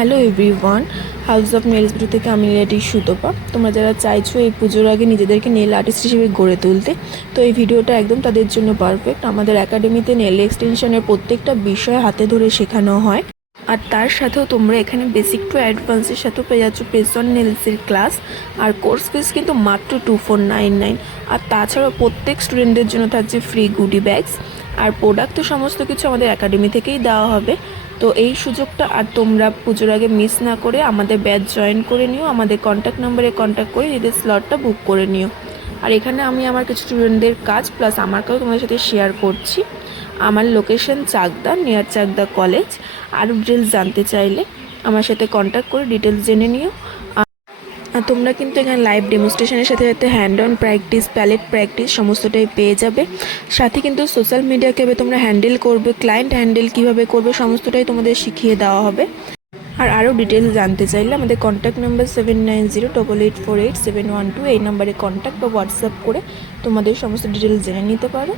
Hello everyone, house of nails beauty থেকে আমি lady Sutapa. তোমরা যারা চাইছো এই পুজোর আগে নিজেদেরকে নেল আর্টিস্ট হিসেবে গড়ে তুলতে, তো এই ভিডিওটা একদম তাদের জন্য পারফেক্ট। আমাদের একাডেমিতে নেল এক্সটেনশনের প্রত্যেকটা বিষয় হাতে ধরে শেখানো হয়, আর তার সাথেও তোমরা এখানে বেসিক টু অ্যাডভান্সের সাথেও পেয়ে যাচ্ছ প্রেস অন নেলসের ক্লাস। আর কোর্স ফিস কিন্তু মাত্র 2499। আর তাছাড়াও প্রত্যেক স্টুডেন্টদের জন্য থাকছে ফ্রি গুডি ব্যাগস, আর প্রোডাক্ট তো সমস্ত কিছু আমাদের একাডেমি থেকেই দেওয়া হবে। তো এই সুযোগটা আর তোমরা পুজোর আগে মিস না করে আমাদের ব্যাচ জয়েন করে নিও, আমাদের কন্ট্যাক্ট নাম্বারে কন্ট্যাক্ট করে এদের স্লটটা বুক করে নিও। আর এখানে আমি আমার কিছু স্টুডেন্টদের কাজ প্লাস আমার কাজও তোমাদের সাথে শেয়ার করছি। আমার location Chakdaha, near Chakdaha college. আরও ডিটেলস জানতে চাইলে আমার সাথে কন্ট্যাক্ট করে ডিটেলস জেনে নিও। আর তোমরা কিন্তু এখানে লাইভ ডেমনস্ট্রেশনের সাথে সাথে hand on practice, palette practice সমস্তটাই পেয়ে যাবে। সাথে কিন্তু সোশ্যাল মিডিয়া কীভাবে তোমরা হ্যান্ডেল করবে, ক্লায়েন্ট হ্যান্ডেল কীভাবে করবে, সমস্তটাই তোমাদের শিখিয়ে দেওয়া হবে। আর আরও ডিটেলস জানতে চাইলে আমাদের কন্ট্যাক্ট নাম্বার 7908848712, এই নাম্বারে কন্ট্যাক্ট বা হোয়াটসঅ্যাপ করে তোমাদের সমস্ত ডিটেলস জেনে নিতে পারো।